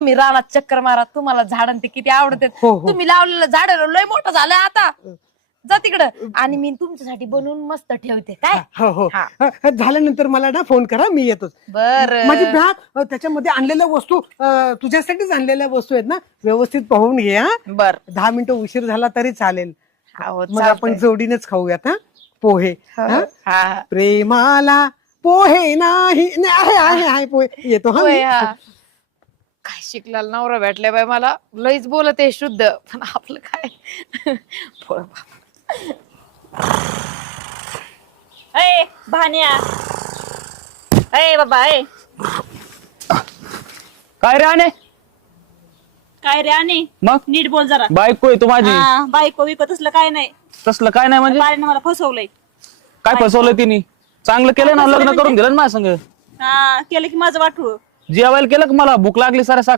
तुम्ही रानात चक्कर मारा, तुम्हाला झाड ते किती आवडते. हो, हो. तुम्ही लावलेलं झाड लय मोठं झालं आता. जा तिकडं आणि मी तुमच्यासाठी बनवून मस्त ठेवते काय. हो हो हा. झाल्यानंतर मला ना फोन करा, मी येतोच. बर माझी बॅग त्याच्यामध्ये आणलेल्या वस्तू तुझ्यासाठीच आणलेल्या वस्तू आहेत ना, व्यवस्थित पाहून घे. हा, बर 10 मिनिटं उशीर झाला तरी चालेल. हो, मग आपण जोडीनेच खाऊयात. हा, पोहे. हा? हा प्रेमाला पोहे नाही आहे आहे आहे पोहे. येतो हा मी. होय, हा. काय शिकला नवरा भेटलाय बाय मला, लईच बोलत आहे शुद्ध, पण आपलं काय. पोर बाप. अय भान्या, अय बाबा, अय काय रे आणे काय रे आणि मग नीट बोल जरा. बायको आहे तू माझी. हा, बायको विको तसलं काय नाही. तसलं काय नाही म्हणजे बारीनं मला फसवलंय. काय फसवलं तिने? चांगलं केलं ना, लग्न करून दिलं ना माझ्या संग. हा, केलं की माझं वाटू. जेवायला केलं का? मला भूक लागली साऱ्या सकाळ